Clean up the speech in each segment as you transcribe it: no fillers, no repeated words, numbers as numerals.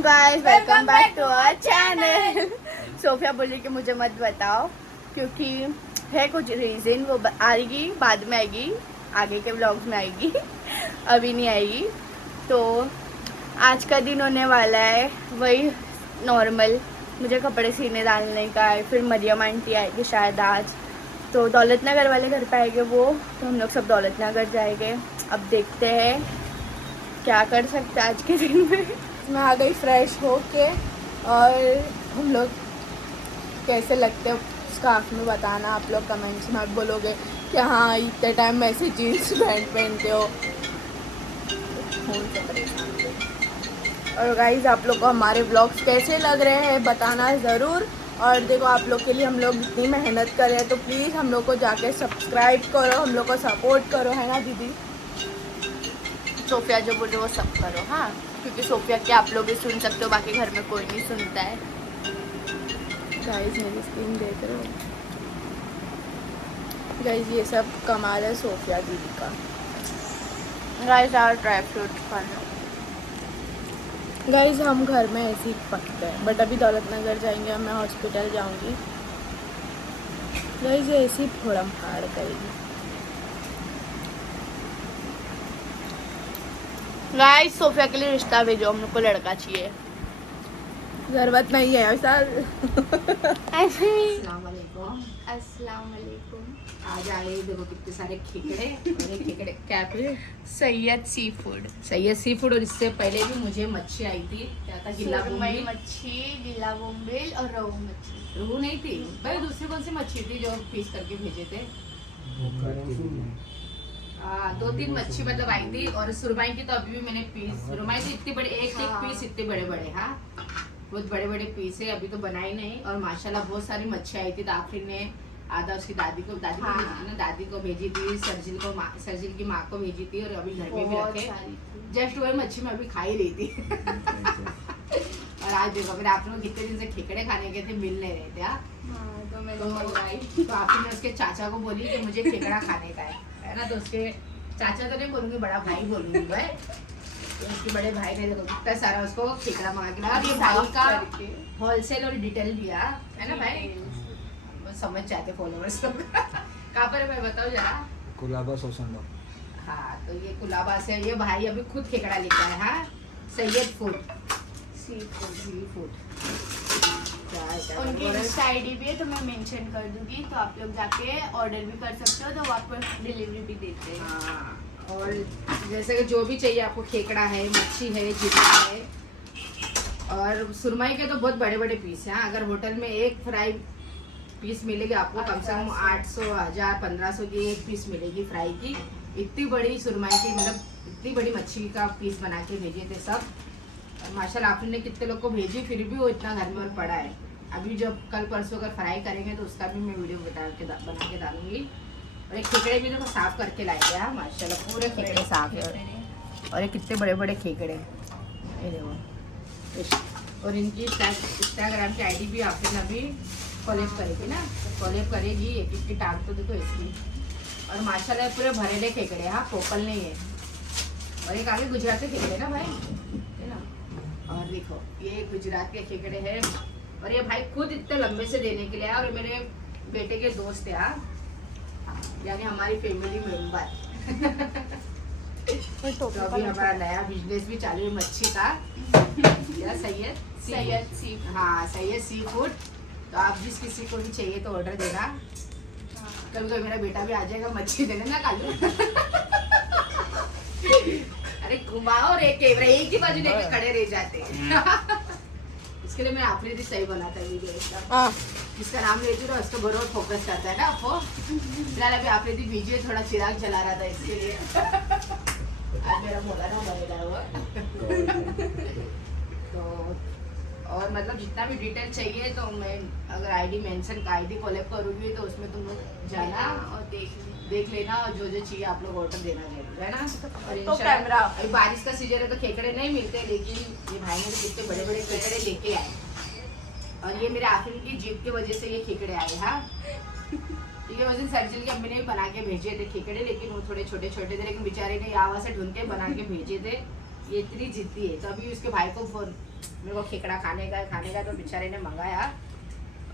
Welcome guys, welcome back to our channel. Sophia बोली कि मुझे मत बताओ क्योंकि है कुछ रीज़न, वो आएगी बाद में, आएगी आगे के व्लॉग्स में आएगी, अभी नहीं आएगी। तो आज का दिन होने वाला है वही नॉर्मल, मुझे कपड़े सीने डालने का है। फिर मरियम आंटी आएगी शायद आज, तो दौलत नगर वाले घर पे आएंगे वो, तो हम लोग सब दौलत नगर जाएंगे। अब देखते हैं क्या कर सकते हैं आज के दिन में। मैं आ गई फ्रेश होके, और हम लोग कैसे लगते हैं स्कार्फ में बताना आप लोग कमेंट्स में। आप बोलोगे कि हाँ इतने टाइम में ऐसे जीन्स पैंट पहनते हो। और गाइस आप लोग को हमारे व्लॉग्स कैसे लग रहे हैं बताना ज़रूर। और देखो आप लोग के लिए हम लोग इतनी मेहनत कर रहे हैं, तो प्लीज़ हम लोग को जाके सब्सक्राइब करो, हम लोग को सपोर्ट करो, है ना दीदी? सोफिया जो बोल रहे हो वो सब करो, हाँ, क्योंकि सोफिया के आप लोग भी सुन सकते हो, बाकी घर में कोई नहीं सुनता है। गाइस मेरी स्क्रीन देख रहे हो गाइस, ये सब कमाल है सोफिया दीदी का। गाइस और ड्राई फ्रूट खाना। गाइस हम घर में ऐसे ही पकते हैं, बट अभी दौलत नगर जाएंगे, मैं हॉस्पिटल जाऊंगी। गाइस ये ऐसे ही फोड़म फाड़ करेगी। गाइस सोफिया के लिए रिश्ता भेजो, हम लोग को लड़का चाहिए। जरूरत नहीं है ऐसा। अस्सलाम वालेकुम। आज आए देखो कितने सारे खेकड़े, और ये खेकड़े क्या पे Syed sea food. Syed sea food. और इससे पहले भी मुझे मच्छी आई थी, क्या था, गिल्ला सुरमई मच्छी, गिल्ला बोम्बिल और रोहू मच्छी। रोहू नहीं थी भाई, दूसरी कौन सी मच्छी थी जो पीस करके भेजे थे? हाँ 2-3 मच्छी मतलब आई थी। और सुरमई की तो अभी भी मैंने पीस, सुरमई तो इतने बड़े, एक पीस इतने बड़े बड़े, हाँ बहुत बड़े बड़े पीस है, अभी तो बनाई नहीं। और माशाल्लाह बहुत सारी मच्छी आई थी, तो आखिर ने आधा उसकी दादी को भेजी ना, दादी को भेजी थी, सरजिल की माँ को भेजी थी, और अभी घर में भी रखे। जस्ट वही मच्छी मैं अभी खा ही रही थी। और आज देखो मेरे आप लोग कितने दिन से खेकड़े खाने के थे, मिल नहीं रहे थे। तो आप ने उसके चाचा को बोली कि मुझे खेकड़ा खाने का है ना, तो उसके चाचा तो नहीं बोलूंगी, बड़ा भाई बोलूंगी मैं। तो उसके बड़े भाई ने देखो कितना सारा उसको खेकड़ा मंगा के लाया। और ये भाई का होलसेल और डिटेल दिया है ना भाई, समझ जाते फॉलोअर्स लोग। कहाँ पर है भाई बताओ जरा? कुलाबा सोसंडा। हाँ तो ये कुलाबा से ये भाई अभी खुद खेकड़ा लेकर आए। हाँ सैयद फूड, सी फूड। उनकी इंस्टा आईडी भी है, तो मैं मेंशन कर दूंगी, तो आप लोग जाके ऑर्डर भी कर सकते हो, तो वो आपको डिलीवरी भी देते हैं। हाँ और जैसे कि जो भी चाहिए आपको, खेकड़ा है, मच्छी है, जितना है। और सुरमई के तो बहुत बड़े बड़े पीस हैं। अगर होटल में एक फ्राई पीस मिलेगी आपको, कम से कम 800, 1000, 1500 की एक पीस मिलेगी फ्राई की। इतनी बड़ी सुरमई की, मतलब इतनी बड़ी मच्छी का पीस बना के भेजे थे सब। माशाल्लाह आपने कितने लोग को भेजी, फिर भी वो इतना घर में और पड़ा है। अभी जब कल परसों अगर फ्राई करेंगे तो उसका भी मैं वीडियो बना के डालूंगी। और एक खेकड़े भी देखो साफ करके लाए गए हैं माशाल्लाह, पूरे खेकड़े साफ है। और ये कितने बड़े बड़े खेकड़े, ये देखो। और इनकी इंस्टाग्राम की आईडी भी आपने अभी कॉलेब करेगी ना, कॉलेब करेगी। एक की टांग तो देखो इसकी। और माशाल्लाह पूरे भरेले खेकड़े, हाँ पोपल नहीं है। और एक आगे गुजरात के खेकड़े ना भाई, है ना। और देखो ये गुजरात के खेकड़े हैं। और ये भाई खुद इतने लंबे से देने के लिए आया, और मेरे बेटे के दोस्त है, यानी हमारी फैमिली मेंबर। तो अभी हमारा नया बिजनेस भी चालू है मच्छी का, सैयद सी, हाँ सैयद सी फूड। तो आप जिस किसी को भी चाहिए तो ऑर्डर देना। कभी कभी मेरा बेटा भी आ जाएगा मच्छी देने ना कालू। अरे घुमाओ रे कैमरा, एक ही बाजू लेके खड़े रह जाते हैं। इसके लिए मैं आफरीदी सही बनाता है वीडियो इसका। इसका नाम लेती हूँ, उसको बरोबर फोकस करता है ना आपको। फिलहाल अभी आफरीदी बीजी है, थोड़ा चिराग जला रहा था इसके लिए। आज मेरा मोला ना बनेगा हुआ। तो और मतलब जितना भी डिटेल चाहिए तो मैं अगर आईडी मेंशन का आईडी कॉलेब करूँगी, तो उसमें तुम लोग जाना और देख लेना, और जो जो चाहिए आप लोग ऑर्डर देना जरूर, है ना। तो कैमरा अभी बारिश का सीजन है तो खेकड़े नहीं मिलते, लेकिन ये भाई ने कितने बड़े बड़े खेकड़े लेके आए। और ये मेरे आफिन की जीप की वजह से ये खेकड़े आए। हाँ ठीक है, उस दिन सरजिल की अम्मी ने भी बना के भेजे थे खेकड़े, लेकिन वो थोड़े छोटे छोटे थे, लेकिन बेचारे ने यहाँ से ढूंढ के बना के भेजे थे। ये इतनी जिद्दी है। तो अभी उसके भाई को फोन, मेरे को खेकड़ा खाने का तो बेचारे ने मंगाया।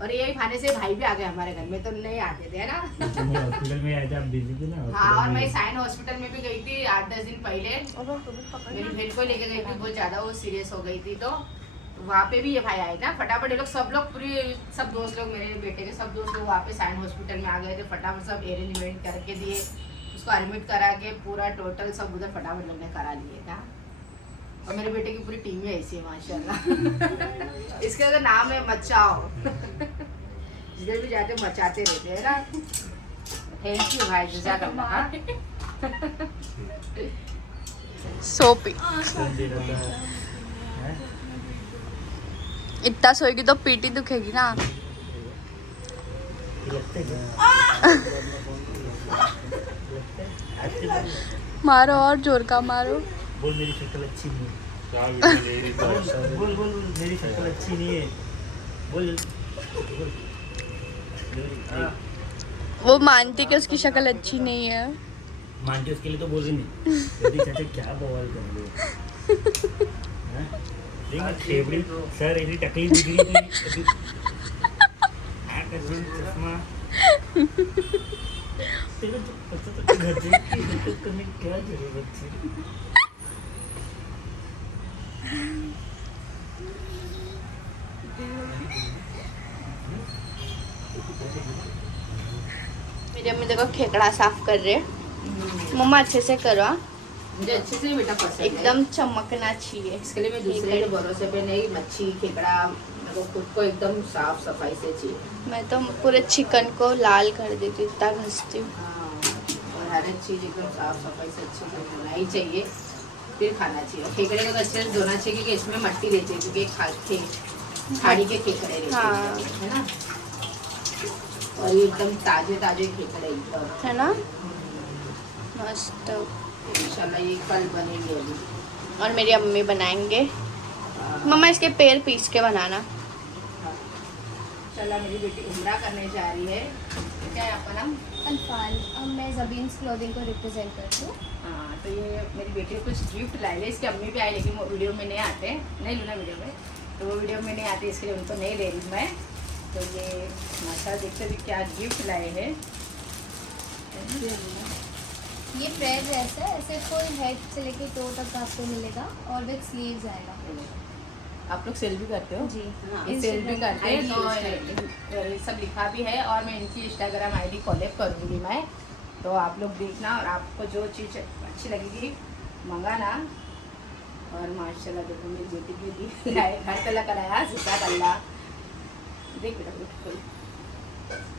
और यही खाने से भाई भी आ गए हमारे घर में, तो नहीं आते थे, है ना। हॉस्पिटल में आए थे, आप बिजी थे ना। हाँ, और मैं साइन हॉस्पिटल में भी गई थी 8-10 दिन पहले। मेरी बहन को लेके गई थी, बहुत ज्यादा वो सीरियस हो गई थी। तो वहाँ पे भी ये भाई आए ना, फटाफट ये लोग सब लोग पूरी सब दोस्त लोग, मेरे बेटे के सब दोस्त लोग वहाँ पे साइन हॉस्पिटल में आ गए थे। फटाफट सब अरेंजमेंट करके दिए, उसको एडमिट करा के पूरा टोटल सब उधर फटाफट लोग ने करा लिए था। और मेरे बेटे की पूरी टीम ही ऐसी है माशाल्लाह। इसका तो नाम है मचाओ। जिधर भी जाते मचाते रहते हैं ना। थैंक यू भाई, जज़ाकल्लाह। सोपी इतना सोएगी तो पीठी दुखेगी ना। मारो और जोर का मारो। बोल मेरी शक्ल अच्छी नहीं है। बोल बोल मेरी शक्ल अच्छी नहीं है। बोल बोल। वो मानती कि उसकी शक्ल अच्छी नहीं है। मानती उसके लिए तो बोल रही नहीं। यदि चाचा क्या बवाल कर रहे हो। देखिए फेवड़ी सर ऐसी तकलीफ दिख रही थी। चश्मा तेरे तो पता तो घर की दिक्कत करने की क्या जरूरत थी। मेरी अम्मी देखो खेकड़ा साफ कर रहे। मम्मा अच्छे से करो हाँ। मुझे अच्छे से बेटा पसंद है। एकदम चमकना चाहिए। इसके लिए मैं दूसरे के भरोसे पे नहीं, मच्छी खेकड़ा मेरे को खुद को एकदम साफ सफाई से चाहिए। मैं तो पूरे चिकन को लाल कर देती हूँ, इतना घसती हूँ। हाँ, और हर एक चीज़ एकदम साफ सफाई से अच्छे से धोना ही चाहिए, फिर खाना चाहिए। खेकड़े को तो अच्छे से धोना चाहिए क्योंकि इसमें मट्टी रहती है, क्योंकि खाड़ी के खेकड़े रहते हाँ। हैं, है ना। और ये एकदम ताजे ताजे खेकड़े एकदम, है ना, मस्त। इंशाल्लाह ये कल बनेंगे अभी। और मेरी अम्मी बनाएंगे। मम्मा इसके पैर पीस के बनाना। चला मेरी बेटी उम्रा करने जा रही है। क्या है आपका नाम? अनफाल। अब मैं ज़बीन्स क्लोथिंग को रिप्रेजेंट करती हूँ। हाँ, तो ये मेरी बेटी को कुछ गिफ्ट लाए थे। इसकी अम्मी भी आई, लेकिन वो वीडियो में नहीं आते, नहीं लूना वीडियो में, तो वो वीडियो में नहीं आते, इसके लिए उनको नहीं ले रही मैं। तो ये माशा देखते भी क्या गिफ्ट लाए हैं। ये प्रेयर ड्रेस है, ऐसे फुल हेड से लेके टो तक आपको मिलेगा और विद स्लीव्स आएगा। आप लोग सेल भी करते हो? जी ये सेल भी करते हैं, ID तो ये सब लिखा भी है। और मैं इनकी इंस्टाग्राम आईडी कॉलेक्ट करूँगी मैं, तो आप लोग देखना और आपको जो चीज़ अच्छी लगेगी मंगाना। और माशाल्लाह देखो मेरी बेटी की लाए घर तला कराया जिसका कल्ला। देख बेटा ब्यूटीफुल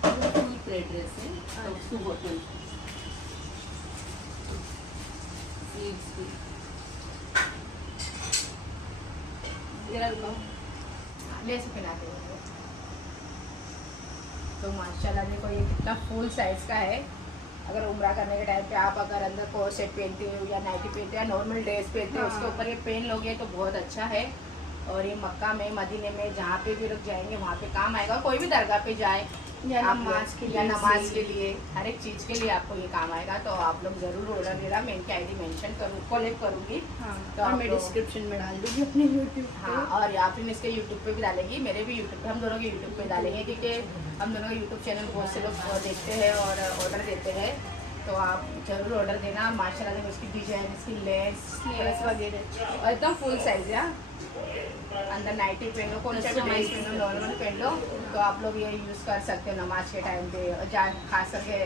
फुल प्लेट ड्रेस है, तो उसको बोतल तो माशाल्लाह देखो ये कितना फुल साइज का है। अगर उम्रा करने के टाइम पे आप अगर अंदर कोट सेट पहनते हो या नाइटी पहनते हो या नॉर्मल ड्रेस पहनते हो, उसके ऊपर ये पहन लोगे तो बहुत अच्छा है। और ये मक्का में, मदीने में, जहाँ पे भी लोग जाएंगे वहाँ पे काम आएगा। कोई भी दरगाह पे जाए या आप नमाज के या लिए, नमाज के लिए, हर एक चीज़ के लिए आपको ये काम आएगा। तो आप लोग ज़रूर ऑर्डर देना। मैं इनकी आईडी मेंशन करूँ, कॉलेक्ट करूँगी। हाँ, तो और आप मैं लोग- डिस्क्रिप्शन में डाल दूँगी अपने यूट्यूब पे। हाँ, और या फिर इसके यूट्यूब पे भी डालेंगी, मेरे भी यूट्यूब पे, हम दोनों के यूट्यूब पे डालेंगे, क्योंकि हम दोनों का यूट्यूब चैनल बहुत से लोग देखते हैं और ऑर्डर देते हैं। तो आप जरूर ऑर्डर देना। माशाल्लाह देखो इसकी डिजाइन, इसकी लेस वगैरह। और एकदम फुल साइज है। अंदर नाइटी पहन लो, कौन सा भी ड्रेस पहन लो, नॉर्मल पहन लो, तो आप लोग ये यूज़ कर सकते हो नमाज के टाइम पे, और खास करके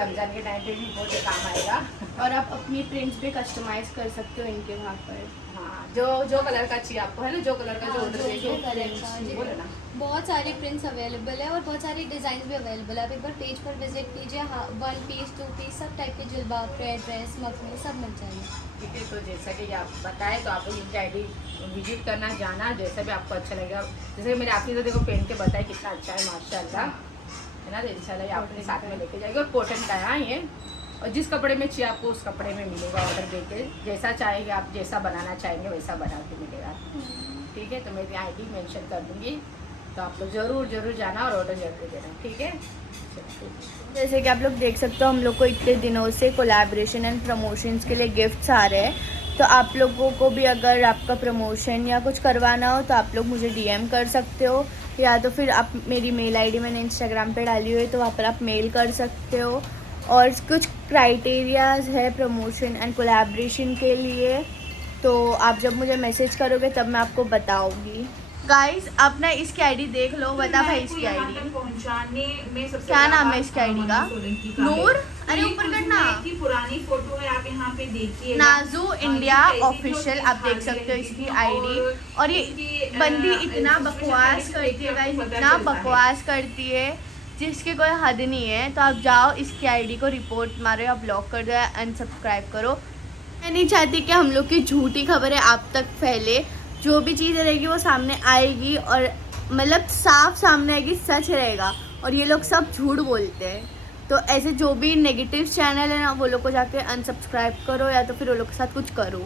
रमज़ान के टाइम पे भी बहुत काम आएगा। और आप अपनी प्रिंट्स भी कस्टमाइज कर सकते हो इनके वहाँ पर। हाँ, जो कलर का चाहिए आपको, है ना, जो कलर का जो हाँ, ऑर्डर जो देंगे कलर का, जी। बोलो ना। बहुत सारे प्रिंट्स अवेलेबल है और बहुत सारे डिज़ाइन भी अवेलेबल है। आप एक बार पेज पर विजिट कीजिए। हाँ, 1 पीस 2 पीस सब टाइप के जिलबाब, प्रेयर ड्रेस, मखनी सब मिल जाएंगे। ठीक है, तो जैसा कि आप बताएं तो आप लोग इनकी आईडी विजिट करना, जाना, जैसा भी आपको अच्छा लगेगा। जैसे कि मेरे आपने तो देखो पहन के बताया कितना अच्छा है माशाल्लाह, है ना। तो इंशाल्लाह ये आपने साथ में लेके जाएगी। और कॉटन का है ये, और जिस कपड़े में चाहिए आपको उस कपड़े में मिलेगा। ऑर्डर देके जैसा चाहेंगे आप, जैसा बनाना चाहेंगे वैसा बना के मिलेगा। ठीक है, तो मैं ये आईडी मेंशन कर दूँगी, तो आप लोग ज़रूर जाना और ऑर्डर जरूर देना। ठीक है, जैसे कि आप लोग देख सकते हो हम लोग को इतने दिनों से कोलैबोरेशन एंड प्रमोशंस के लिए गिफ्ट्स आ रहे हैं। तो आप लोगों को भी अगर आपका प्रमोशन या कुछ करवाना हो तो आप लोग मुझे डीएम कर सकते हो, या तो फिर आप मेरी मेल आईडी मैंने इंस्टाग्राम पे डाली हुई है तो वहाँ पर आप मेल कर सकते हो। और कुछ क्राइटेरियाज है प्रमोशन एंड कोलैबोरेशन के लिए, तो आप जब मुझे मैसेज करोगे तब मैं आपको बताऊँगी। गाइस आप ना इसकी आईडी देख लो, बता भाई इसकी आईडी पहुंचाने में सबसे क्या बड़ा नाम है हाथ इसकी आईडी का? सोलंकी का है। नूर, अरे ऊपर करना, की पुरानी फोटो है, आप यहाँ पे देखिए नाजू इंडिया ऑफिशियल, आप देख सकते हो इसकी आईडी। और ये बंदी इतना बकवास करती है गाइस, इतना बकवास करती है जिसकी कोई हद नहीं है। तो आप जाओ इसकी आईडी को रिपोर्ट मारो या ब्लॉक कर दो या अनसब्सक्राइब करो। मैं नहीं चाहती कि हम लोग की झूठी खबरें आप तक फैले। जो भी चीज़ रहेगी वो सामने आएगी और मतलब साफ सामने आएगी, सच रहेगा। और ये लोग सब झूठ बोलते हैं, तो ऐसे जो भी नेगेटिव चैनल है ना वो लोग को जाके अनसब्सक्राइब करो या तो फिर वो लोग के साथ कुछ करो,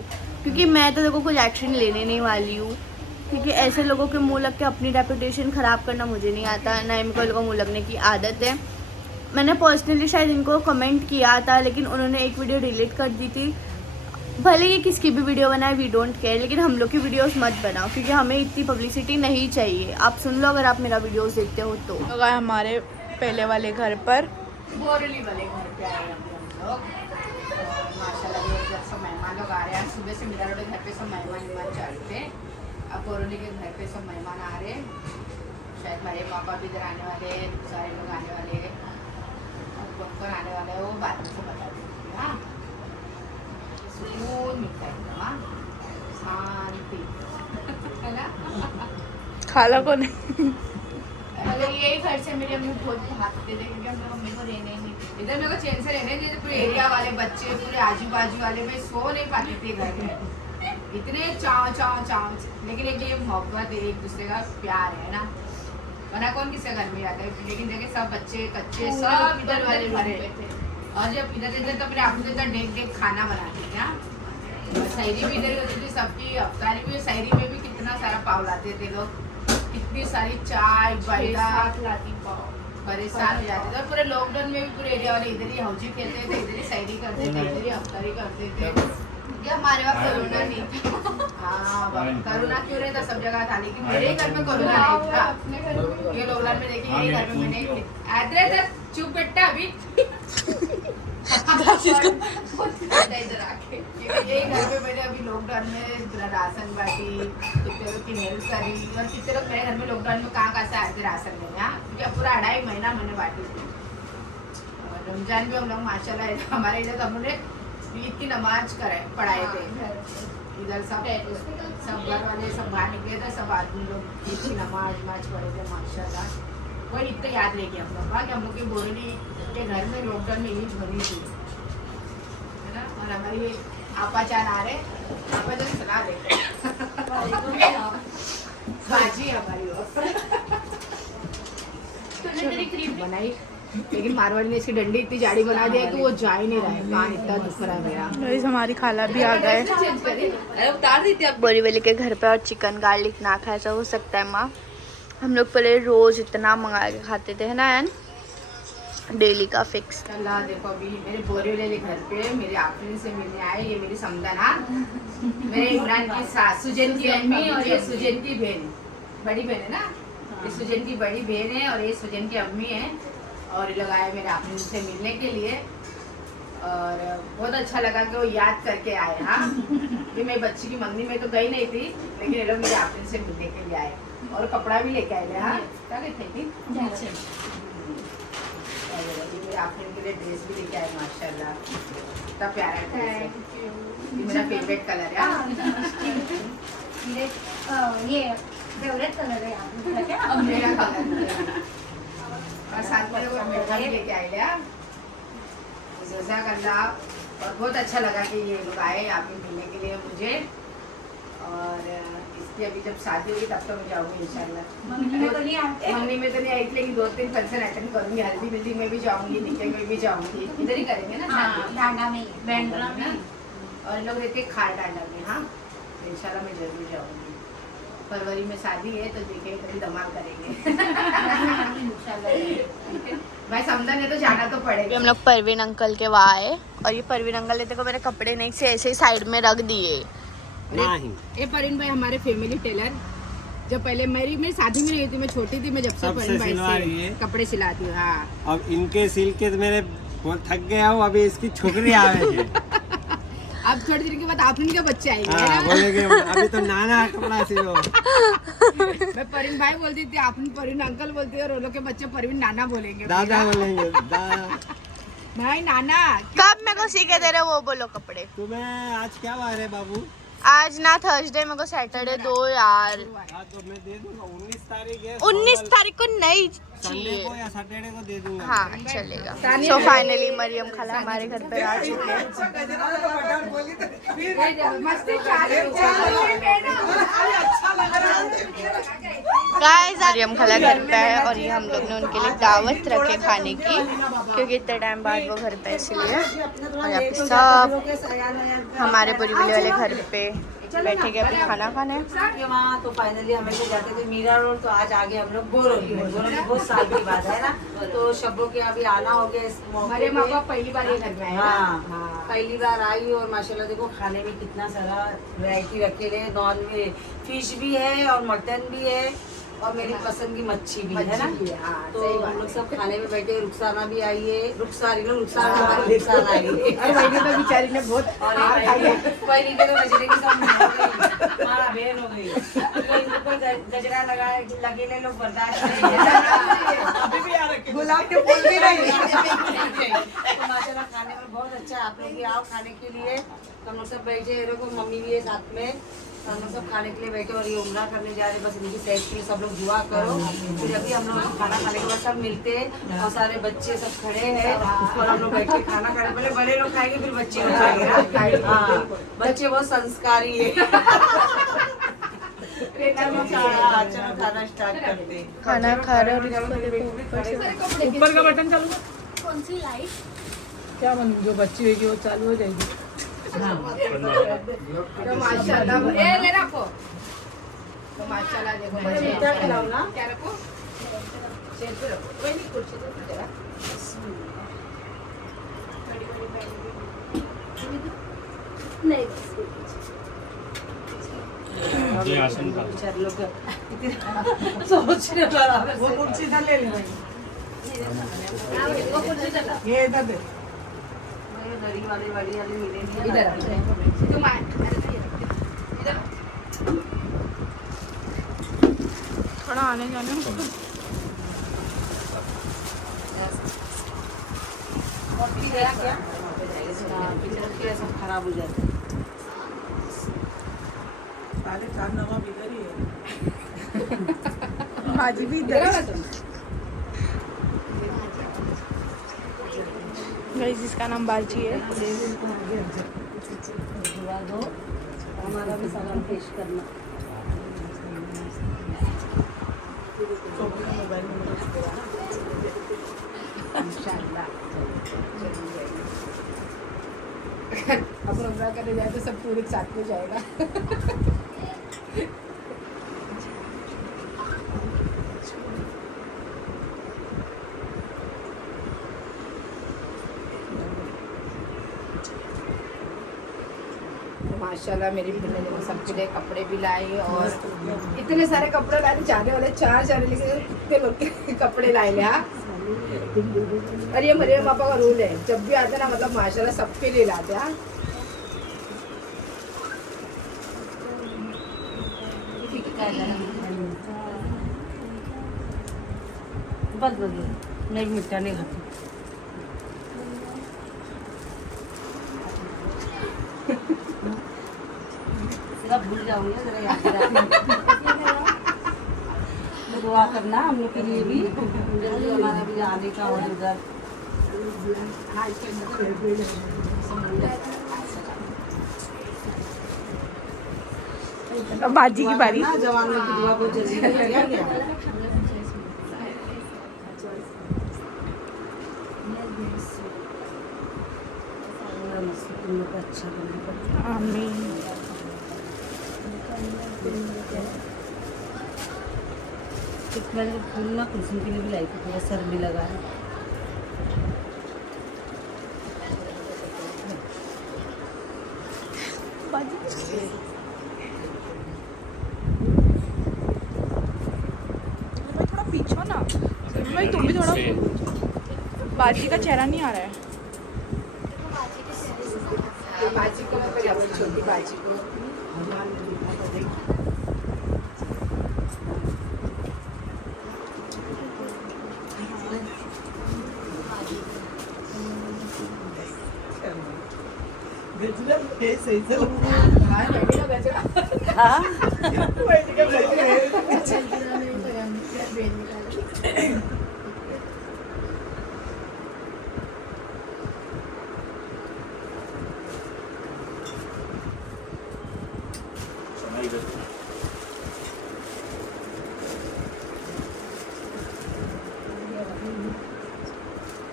क्योंकि मैं तो देखो कुछ एक्शन लेने नहीं वाली हूँ। क्योंकि ऐसे लोगों के मुँह लग के अपनी रेपुटेशन ख़राब करना मुझे नहीं आता, ना ही मेरे को लोगों को मुँह लगने की आदत है। मैंने पर्सनली शायद इनको कमेंट किया था, लेकिन उन्होंने एक वीडियो डिलीट कर दी थी। भले ही किसकी भी वीडियो बनाए, वी डोंट केयर, लेकिन हम लोग की वीडियोस मत बनाओ, क्योंकि हमें इतनी पब्लिसिटी नहीं चाहिए। आप सुन लो अगर आप मेरा वीडियोस देखते हो तो। हमारे पहले वाले घर पर, बोरली वाले घर पे आए हैं हम लोग। माशाल्लाह ये इधर सब मेहमान लोग आ रहे हैं। सुबह से मेरा रोड घर पे सब मेहमान चलते हैं। अब बोरली के घर पे सब मेहमान आ रहे हैं। शायद मेरे पापा भी इधर आने वाले हैं, सारे लोग आने वाले हैं। अब कौन आने वाला है वो बाद में से बता देंगे। हाँ, सुकून मिलता है एकदम, हाँ, शांति है ना। खाला को नहीं मतलब यही घर से मेरी अम्मी बहुत भागते थे, क्योंकि हम मम्मी को रहने नहीं देते। इधर मेरे को चैन से रहने देते। पूरे एरिया वाले बच्चे, पूरे आजू बाजू वाले में सो नहीं पाते थे घर में, इतने चाव चाव चाव। लेकिन एक ये मोहब्बत है, एक दूसरे का प्यार है ना, वरना कौन किसी घर में आता है। लेकिन देखे सब बच्चे कच्चे सब इधर वाले भरे थे। और जब इधर तो अपने आप इधर डेक डेक खाना बनाते थे। शायरी भी इधर होती थी सबकी, अफ्तारी भी, शायरी में भी कितना सारा पाव लाते थे लोग, कितनी सारी चाय लाती परेशान हो जाते थे। और पूरे लॉकडाउन में भी पूरे एरिया वाले इधर ही हौजी खेलते थे, इधर ही शायरी करते थे, इधर ही अफ्तारी करते थे। क्या हमारे वक्त कोरोना नहीं था। हाँ, कोरोना क्यों नहीं था, सब जगह था, लेकिन मेरे घर में कोरोना नहीं था। ये लॉकडाउन में देखिए मेरे घर में मैंने एड्रेस चुप बेटा अभी इधर आके यही घर में मैंने अभी लॉकडाउन में राशन बांटी, कितने लोग की हेल्प करी। और कितने लोग मेरे घर में लॉकडाउन में कहाँ से आए थे राशन लेने। हाँ, क्योंकि पूरा 2.5 महीना मैंने बांटी थी। और रमजान भी हम लोग माशाल्लाह हमारे इधर हम लोग ईद की नमाज पढ़ाए थे। इधर सब घर वाले सब बाहर निकले थे, सब आदमी लोग ईद की नमाज पढ़े थे माशाल्लाह। वही इतना याद रह गया हम लोग कि हम लोग की बोरली के घर में लॉकडाउन में ईद बनी थी, है ना। और हमारी आपा जान आ रहे, आपा जान सुना रहे बाजी हमारी बनाई। लेकिन मारवाड़ी ने इसकी डंडी इतनी जाड़ी बना दी है कि वो जा ही नहीं रहा है। कान इतना दुख रहा है मेरा। हमारी खाला भी आ गए। अरे उतार दी थी अब। बोरीवली के घर पे और चिकन गार्लिक ना खाए ऐसा हो सकता है माँ। हम लोग पहले रोज इतना मंगा के खाते थे, है ना एन, डेली का फिक्स। अल्लाह देखो अभी मेरे बोरीवली के घर पे मेरे आफरीन से मिलने आए। ये मेरी समदना, मेरे इमरान की सास, सुजन की अम्मी, और ये सुजन की बहन, बड़ी बहन है ना। ये सुजन की बड़ी बहन है और ये सुजन की अम्मी है। और ये लोग आए मेरे आफरीन से मिलने के लिए, और बहुत अच्छा लगा कि वो याद करके आए। हाँ, कि मैं बच्ची की मंगनी में तो गई नहीं थी, लेकिन ये लोग मेरे आफरीन से मिलने के लिए आए और कपड़ा भी लेके आए। हाँ, क्या लेके आई थी? मेरे आफरीन के लिए ड्रेस भी लेके आए माशाल्लाह, इतना प्यारा ड्रेस है। ये मेरा फेवरेट कलर है। ये फेवरेट कलर है अब मेरा कलर। और साथ में वो मिठाई भी लेके आए लिया, जज़ाकल्लाह। और बहुत अच्छा लगा कि ये लोग आए यहाँ पे मिलने के लिए मुझे। और इसकी अभी जब शादी होगी तब तो मैं जाऊँगी इंशाल्लाह। मंगनी में तो नहीं आई थी, लेकिन 2-3 फंक्शन अटेंड करूँगी। हल्दी बिल्दी में भी जाऊँगी, निके में भी जाऊँगी। इधर ही करेंगे ना शादी, डांडा में, बैंड्रा में। और लोग रहते खाए डांडा में। हाँ, इंशाल्लाह मैं जरूर जाऊँगी। फरवरी में शादी है तो देखे कभी धमाल करेंगे। भाई समझा नहीं तो जाना तो पड़ेगा। हम लोग परवीन अंकल के वहाँ आए और ये परवीन अंकल ने देखो मेरे कपड़े नहीं से ऐसे ही साइड में रख दिए। ये परवीन भाई हमारे फैमिली टेलर, जब पहले मेरी शादी में नहीं हुई थी, मैं छोटी थी, मैं जब से परवीन भाई से कपड़े सिलाती हूँ। हाँ अब इनके सिल के मेरे बहुत थक गया हूँ, अभी इसकी छोकरी आ रही है। अब थोड़ी देर के बाद आप के बच्चे आएंगे हाँ, बोलेंगे अभी तो नाना कपड़ा सिलो। मैं परवीन भाई बोलती थी, आप परवीन अंकल बोलते थे, और वो लोग के बच्चे परवीन नाना बोलेंगे। दादा बोलेंगे दादा। भाई नाना कब मेरे को सीखे दे रहे हो वो बोलो कपड़े। तुम्हें आज क्या बार है बाबू? आज ना थर्सडे, मेरे को सैटरडे दो यार। हाँ तो मैं दे दूंगा, 19 तारीख है। 19 तारीख को नहीं संडे चाहिए। को या सैटरडे को दे दूंगा। हाँ चलेगा। सो फाइनली मरियम खाला हमारे घर पे आ चुके हैं। गाइस मरियम खाला घर पे है और ये हम लोग ने उनके लिए दावत रखे खाने की, क्योंकि इतने टाइम बाद वो घर पे इसलिए। और यहाँ पे सब हमारे बोरीवली वाले घर पे बैठे गए अभी खाना खाने। वहाँ तो फाइनली हमेशा जाते थे मीरा रोड, तो आज आगे हम लोग बोरोली में बहुत साल की बात है ना, तो शब्बों के अभी आना हो गया इस मौके मेरे पे। माँ बाप पहली बार ये घर में आए ना। हाँ पहली बार आई और माशाल्लाह देखो खाने में कितना सारा वैरायटी रखे गए, नॉन वेज फिश भी है और मटन भी है और मेरी पसंद की मच्छी भी है ना। तो हम लोग सब खाने में बैठे, रुखसाना भी आई है, रुखसाना हमारी रुखसाना आई है। तो बेचारी ने बहुत पहली के तो गजरे की सब हमारा बहन हो गई, तो इनको गजरा लगे ले लोग बर्दाश्त नहीं है। गुलाब के फूल भी नहीं। तो माशाल्लाह खाने में बहुत अच्छा है, आप लोग भी आओ खाने के लिए। तो हम लोग सब बैठे, देखो मम्मी भी है साथ में, तो हम लोग सब खाने के लिए बैठे और ये उम्रा करने जा रहे, बस इनकी सेहत के लिए सब लोग दुआ करो। फिर अभी हम लोग खाना खाने के बाद सब मिलते हैं और सारे बच्चे सब खड़े हैं और हम लोग बैठ के खाना खाने, पहले बड़े लोग खाएंगे फिर बच्चे लोग खाएंगे। हाँ बच्चे बहुत संस्कारी है। चलो खाना स्टार्ट करते हैं। खाना खा रहे और ऊपर का बटन चालू कर। कौन सी लाइट? क्या बन जो बच्ची होगी वो चालू हो जाएगी। तो माशाल्लाह ले रखो। तो माशाल्लाह देखो मीठा खिलाओ ना। क्या रखो? सेट पे रखो। कोई नहीं कुर्सी पे जरा। नहीं ये आसन का चार लोग सोच रहे बराबर से। वो कुर्सी इधर ले ले भाई। वो कुर्सी चला। ये इधर दे। दरी वाले बड़ी वाले मिलेंगे इधर तुम आए इधर थोड़ा आने जाने। क्या पिछले सब खराब हो जाते हैं। भाजी भी इधर आओ ना तुम। गाइस इसका नाम बाजी है। दुआ दो हमारा भी सलाम पेश करना। अब उम्रा करने जाए तो सब पूरे साथ में जाएगा। माशाल्लाह मेरी बहन ने सबके लिए कपड़े भी लाए और इतने सारे कपड़े लाए, जाने वाले 4 जाने लेकिन कितने लोग के कपड़े लाए ले। हाँ और ये मरियम पापा का रूल है, जब भी आते ना मतलब माशाल्लाह सबके लिए लाते। हाँ बस बढ़िया, मैं भी मिर्चा नहीं खाती। सिर्फ भूल जाऊंगी जरा याद करा। दुआ करना हम लोग के लिए भी, जल्दी हमारा भी आने का और उधर। बाजी की बारी। ना जवानों की दुआ बहुत जल्दी किया गया। अच्छा आमीन। मैंने फूल ना कुलसुम के लिए भी लाई थी, थोड़ा सर भी लगा है। थोड़ा पीछे ना भाई, तुम भी थोड़ा। बाजी का चेहरा नहीं आ रहा है। बाजी को मैं पहले अपनी छोटी बाजी को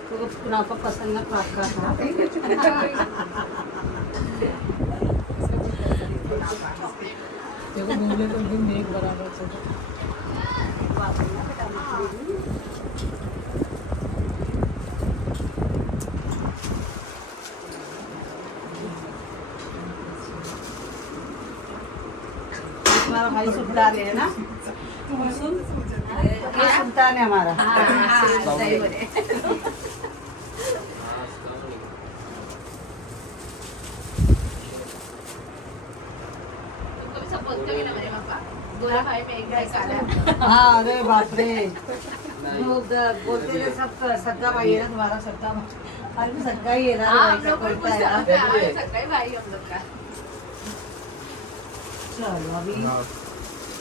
तो कुनाफा पसंद ना पाका था। देखो बोले तो एकदम एक बराबर से। हमारा भाई सुल्तान है ना, ये सुल्तान है हमारा। सही बोले। गोरा भाई में एक भाई काला। हाँ अरे बाप रे, लोग बोलते हैं सब सगा भाई है ना तुम्हारा, सगा भाई भी सगा ही है ना। हम लोग को कुछ सकता है भाई हम लोग का। चलो अभी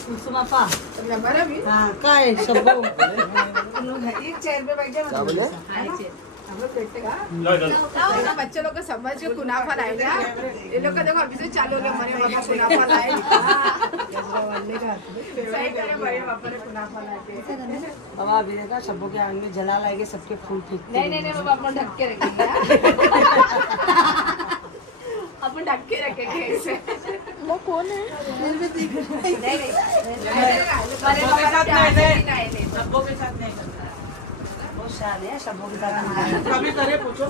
कुसुम आपा नंबर अभी हाँ का है शब्बो तुम लोग एक चेयर पे बैठ जाओ ना। हम लोग बैठेगा बच्चे लोग को समझ के कुनाफा लाएगा। ये लोग का देखो अभी से चालू हो गया, हमारे पापा कुनाफा लाए। सही करे बड़े पापा ने कुनाफा लाए। अब अभी देखा शब्बो के आंगन में जला लाएंगे, सबके फूल फेंकते नहीं नहीं नहीं बाबा अपन ढक के रखेंगे। अपन ढक के रखेंगे इसे। वो कौन है? शब्बो के साथ नहीं करता, बहुत शान है शब्बो के साथ। कभी करे पूछो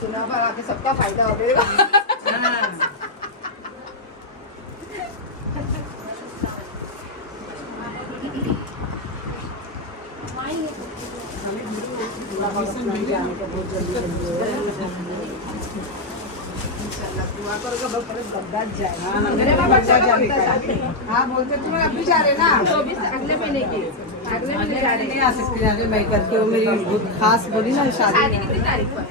कुनाफा ला के सबका फायदा हो गया। हाँ बोलते तुम अभी जा रहे ना, अगले महीने की अगले महीने जा रहे नहीं आ सकती ना मैं करके, वो मेरी बहुत खास बोली ना शादी शादी कितनी तारीख को है?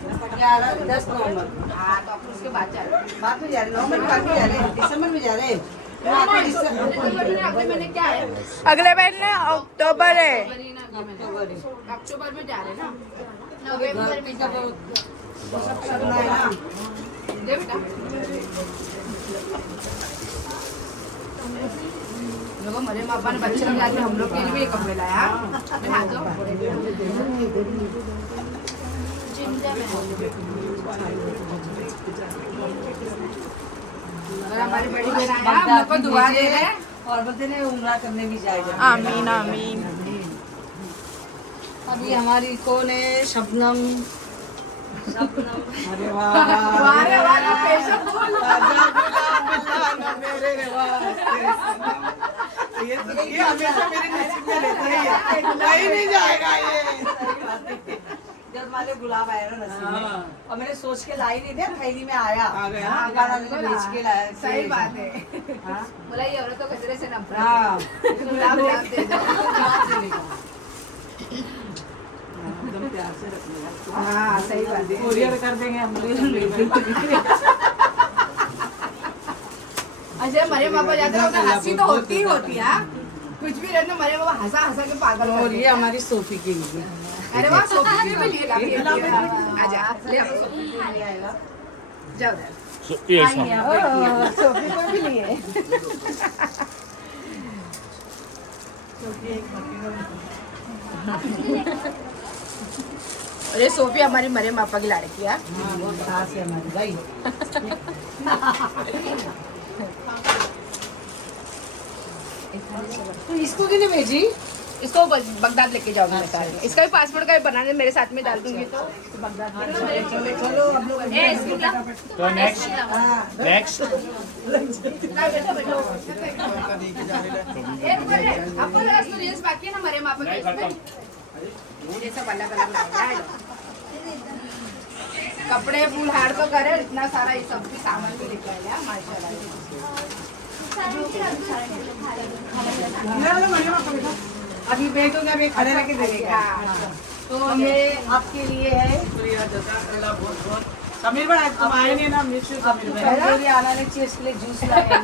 10 नवंबर। हाँ तो अपन उसके बाद जा रहे हैं। बात में जा रहे, नवंबर में बात में जा रहे, दिसंबर में जा रहे। अगले महीने क्या है? अगले महीने अक्टूबर है। अक्टूबर में जा रहे हैं ना। नवंबर में जा रहे सब करना है ना। दे बेटा लोगों मरे पापा ने बच्चे लोग आके हम लोग के लिए भी एक कपड़े लाया। दिखा दो। और हमारी बड़ी बहन आया हम लोग को दुआ दे रहे हैं और बोलते ने उम्रा करने भी जाएगा। आमीन आमीन। अभी हमारी कौन है? शबनम। अरे वारे वारे पैसे बोल ये हमेशा मेरे नसीब में रहता है, कहीं नहीं जाएगा ये। जब माले गुलाब आया ना नसीब में, और मैंने सोच के लाई नहीं थे, थैली में आया गाना बेच के लाया। सही बात है। हाँ बोला ये औरत तो गजरे से नफरत हाँ है। गुलाब गुलाब दे दो। एकदम प्यार से रखने हाँ सही बात है। कोरियर कर देंगे हम लोग। अच्छा मरे पापा जाते रहो तो हंसी तो होती ही होती है। कुछ भी रहने मरे पापा हंसा हंसा के पागल और कर ये दिया। हमारी सोफी के लिए। अरे वाह सोफी के लिए काफी आजा ले आओ सोफी के लिए आएगा जाओ सोफी को भी लिए अरे सोफी हमारी मरे पापा की लड़की है। हाँ बहुत खास है हमारी भाई। तो इसको क्यों नहीं भेजी? इसको बगदाद लेके जाऊंगी मैं साथ में। इसका भी पासपोर्ट का बनाने मेरे साथ में डाल दूंगी तो बगदाद तो नेक्स्ट आपको रील्स बाकी है ना मरे मापा के इसमें ये सब अलग अलग है। कपड़े फूल हार तो करे इतना सारा ये सब भी सामान भी लेके आया माशाल्लाह। अभी भेजोगे, अभी खड़े रख के देगा। तो ये आपके लिए है। समीर भाई तुम आए नहीं ना, मिस यू समीर भाई। मेरे लिए आना नहीं चाहिए, इसके लिए जूस लाए हैं।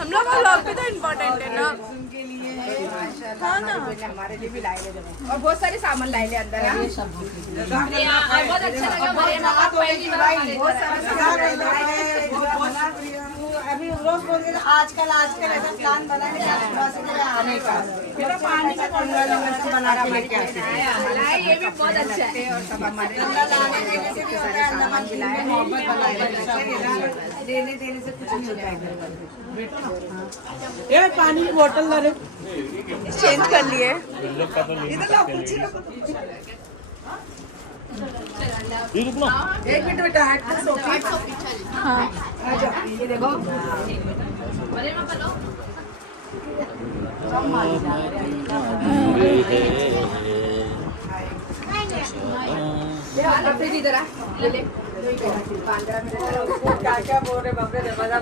हम लोग का लॉग भी तो इम्पोर्टेंट है ना। उनके लिए है। हाँ ना हमारे लिए भी लाए ले और बहुत सारे सामान लाए ले अंदर। हाँ? बहुत अच्छा लगा हमारे माँ बाप पहली बार बहुत सारा सामान लाए ले। अभी रोज बोल रहे आजकल ऐसा प्लान बना है आने का। मेरा पानी का बना के लेके आते हैं। ये भी बहुत अच्छा है और सब हमारे देने देने से कुछ नहीं होता है। ये पानी की बोतल ला रहे चेंज कर लिए। एक मिनट बेटा, हाँ ये देखो इधर आ ले ले क्या बोल रहे बाप रे दरवाजा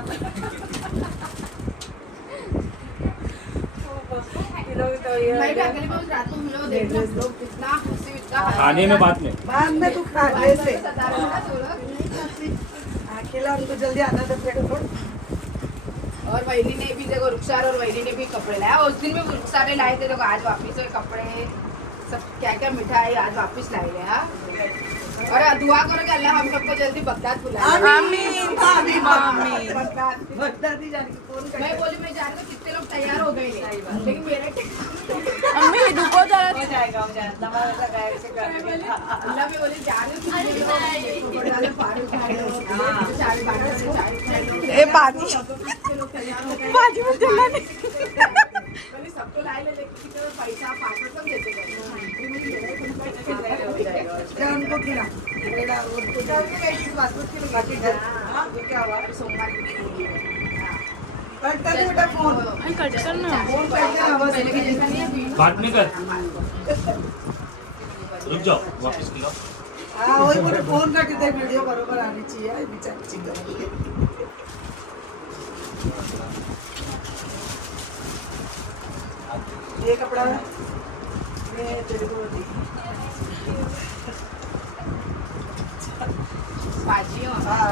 मैं क्या करी मैं उस रात को हम लोग देख रहे लोग कितना हंसी इतना खाने में बात में बाद में तू खा ले से सदा रहना तो लोग। अकेला उनको जल्दी आना था पेट छोड़। और वैली ने भी देखो रुखसार और वैली ने भी कपड़े लाए उस दिन में रुखसार ने लाए थे देखो आज वापिस हुए कपड़े सब क्या क्या मिठाई आज वापिस लाए गए। हाँ और दुआ करो कि अल्लाह हम सबको जल्दी बगदाद बुलाए। बगदादी जाने की फोन मैं बोली मैं जाने को कितने लोग तैयार हो गए लेकिन मेरे अम्मी रुको जरा। हो जाएगा दवा गायब से कर अल्लाह भी बोले जाने फारूक ए बाजी बाजी में चला नहीं। सबको लाए ले लेकिन कितने पैसा पासपोर्ट सब देते गए। उनको खिला मेरा उनको पासपोर्ट के लिए बाकी क्या हुआ सोमवार की कट कर दे बेटा फोन कट करना। फोन कर दे आवाज पहले के जैसा नहीं है बात नहीं कर रुक जाओ वापस खिलाओ। हाँ वही पूरे फोन कट दे वीडियो बरोबर आनी चाहिए बेचारी चिंगा ये कपड़ा ये तेरे को बाजियों हाँ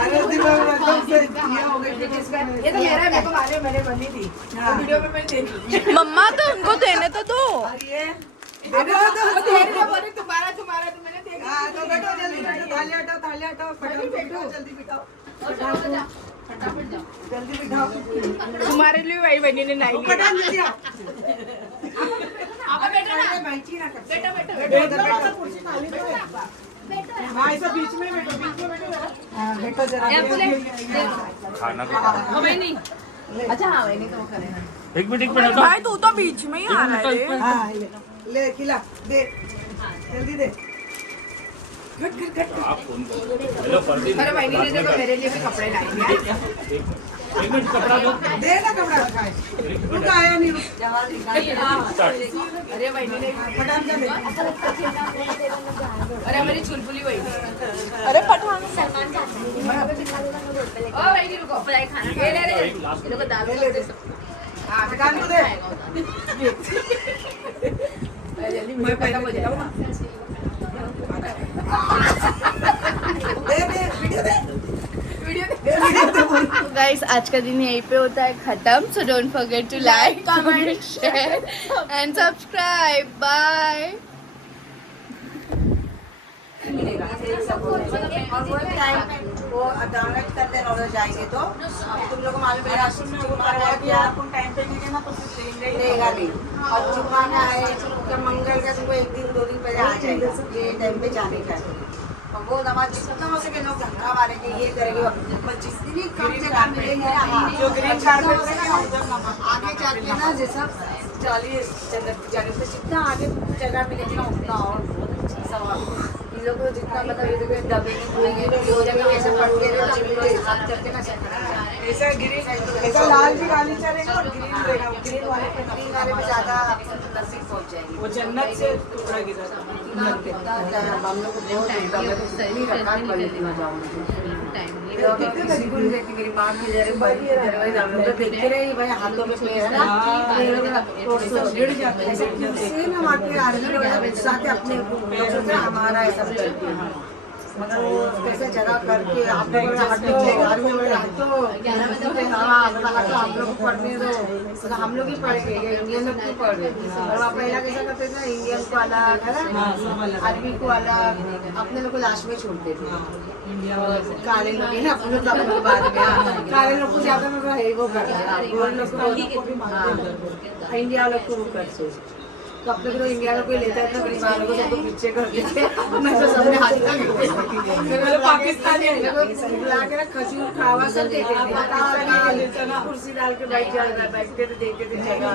अरे दिन में एकदम से ये हो गई ये तो मेरा है मेरे को मालूम मैंने बनी थी तो वीडियो में मैंने देखी। मम्मा तो उनको देने तो दो। ये बोले तुम्हारा तो मैंने देखा। हाँ तो बैठो जल्दी बैठो थाली हटाओ फटाफट बैठो जल्दी बिठाओ फटाफट जाओ जल्दी बिठाओ तुम्हारे लिए भाई बहनी ने नहीं लिया। फटाफट जल्दी आओ आप बैठो ना बैठी ना कर बैठो बैठो बैठो कुर्सी खाली तो है हाँ ऐसा बीच में बैठो हाँ बैठो जरा खाना अच्छा हाँ वही नहीं तो वो करेगा। एक मिनट हटो। भाई तू तो बीच में ही आ रहा है। हाँ ले खिला दे जल्दी दे आप फोन करो हेलो फर्जी मेरे बहनी ने देखो मेरे लिए भी कपड़े लाए हैं। एक मिनट कपड़ा दो दे ना कपड़ा रुक आया नहीं अरे बहनी ने फटाफट जा ले अरे मेरी चुलबुली बहनी अरे पठान ओ बहनी रुको फ्राई खाना ये ले रे ये लोग दाल ले ले हां दुकान को दे जल्दी मैं खत्म हो जाएगा। गाइस आज का दिन यहीं पे होता है खत्म। So don't forget to like comment share and subscribe bye. और वो टाइम वो डाउनलोड कर देना उधर जाएंगे तो तुम लोग को मालूम है आपको टाइम पे मिलेगा ना तो फिर रहेगा नहीं। और जुम्मा का है तो मंगल का तुमको एक दिन 2 दिन पहले आ जाएगा ये टाइम पे जाने का। और वो दवा जितना हो सके लोग धक्का मारेंगे, ये करेंगे, पर जितनी कम जगह मिलेंगे ना, हाँ, जो ग्रीन आगे जाके ना जैसा 40 जगह पे जितना आगे जगह मिलेगी ना उतना और सब इन लोगों को जितना मतलब ये देखो दबेंगे धोएंगे, दो जगह ऐसे पड़ के हाथ करके ना ऐसा ग्रीन ऐसा लाल भी गाली चलेगा और ग्रीन रहेगा, ग्रीन वाले पे ज्यादा नसीब पहुंच जाएगी। वो जन्नत से टुकड़ा गिरा हम लोग को बहुत सही रखा ना जाऊंगी किसी को नहीं देखती, मेरी माँ की जरे हम लोग तो देखते रहे भाई हाथों में पैर है ना गिर जाते हैं ना, माँ के आदमी गुस्सा के अपने हमारा ऐसा करती है, मगर वो कैसे जगह करके आप लोग घर में हम लोग पढ़ने दो, हम लोग ही पढ़ेंगे, इंडियन लोग क्यों पढ़ रहे, और आप पहला कैसा करते थे ना, इंडियन को अलग है ना, आदमी को अलग, अपने लोग को लास्ट में छोड़ते थे, काले लोग है ना अपने लोग बाद में, काले लोग को ज्यादा मतलब वो करते हैं, इंडिया लोग को वो करते तो अपने को इंडिया का कोई लेता है तो परिवार को सबको पीछे कर देते, मैं तो सबने हाथ तक पाकिस्तानी बुला के ना खजूर खावा सब देते थे, कुर्सी डाल के बैठ जाएगा, बैठते थे देखते थे जगह,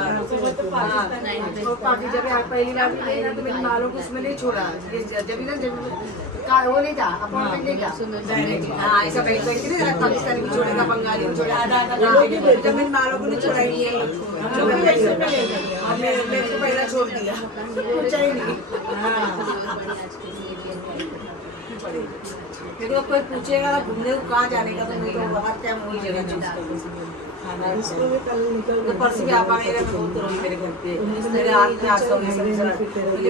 तो पाकि जब पहली बार भी गई ना तो मेरी मालों को उसमें नहीं छोड़ा, जब वो नहीं था अपॉइंटमेंट नहीं था, हाँ ऐसा बैठ बैठ के ना पाकिस्तानी को छोड़ेगा, बंगाली को छोड़ेगा, जब मेरी मालों को नहीं छोड़ा मैं तो पहला छोड़ दिया, पूछा ही नहीं, देखो कोई पूछेगा ना घूमने को कहाँ जाने का तो मैं तो बाहर क्या वही जगह चूज करूँगी, तो परसों भी आप आएगा मैं बहुत रोई मेरे घर पे, मेरे हाथ में आता हूँ मेरे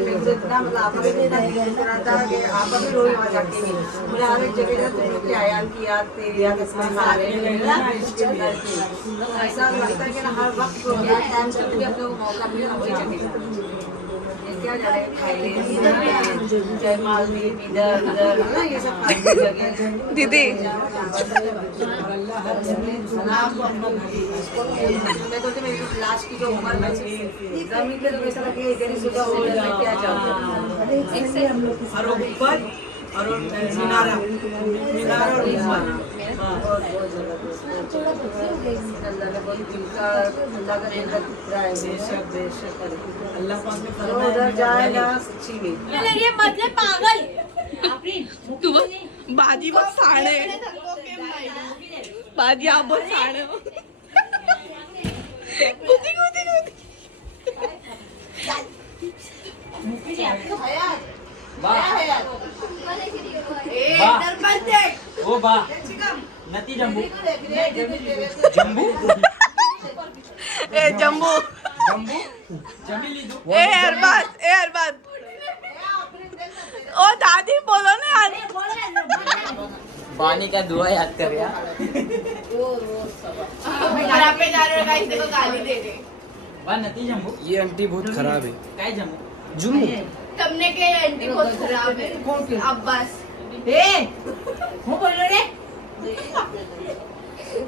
को इतना मतलब आप भी आप भी रोई वहाँ जाके भी मुझे हर एक जगह तुम लोग की आयान की याद तेरी याद ऐसा लगता है कि ना हर वक्त टाइम से भी अपने को मौका मिले वही जगह क्या जा रहे हैं जयमाल में इधर उधर है ना, ये सब जगह दीदी मैं तो मेरी लास्ट की जो उम्र में जमीन पे तो वैसा लगे इधर ही सुबह हो जाए क्या जाता और ऊपर और मीनारा और उधर जाएगा सच्ची में मतलब पागल तू बाजी बहुत साड़े बाजी आप बहुत साड़े हो कूदी कूदी कूदी ओ बा नती जम्बू जम्बू ए जम्बू जम्बू जमी ली दो ए अरबाज ओ दादी बोलो ना यार पानी का दुआ याद कर यार खराब पे जा रहे हो गाइस, देखो गाली दे रहे, बा नती जम्बू ये आंटी बहुत खराब है, काय जम्बू जुम्मू तुमने के एंटी बहुत खराब है, अब्बास वो बोल रहे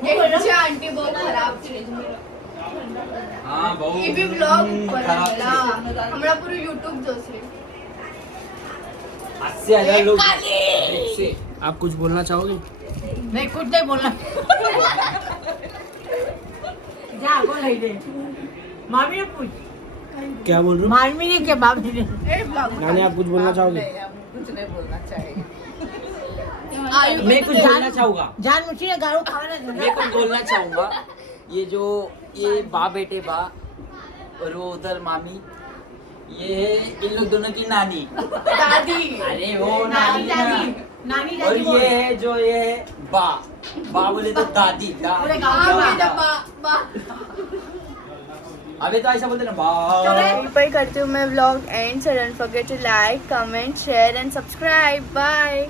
ये आंटी बहुत खराब थी, हाँ बहु ये भी ब्लॉग ऊपर आला हमरा पूरा YouTube दूसरे 80,000 लोग काली आप कुछ बोलना चाहोगे? नहीं कुछ नहीं बोलना जा बोल रही दे मामी ने पूछ क्या बोल रहे हो? मामी ने क्या मामी ने नानी आप कुछ बोलना चाहोगे? कुछ नहीं बोलना चाहिए, मैं कुछ बोलना चाहूँगा, जान मुझे ने गाड़ो खाना मैं कुछ बोलना चाहूँगा, ये बा बेटे बा और वो उधर मामी, ये है इन लोग दोनों की नानी दादी, अरे वो नानी नानी और ये है जो ये बा बोले तो दादी पूरे गांव में जब बा अबे तो ऐसा बोलते ना बा यहीं पर करती हूँ मैं vlog and, so don't forget to like comment share and subscribe, bye.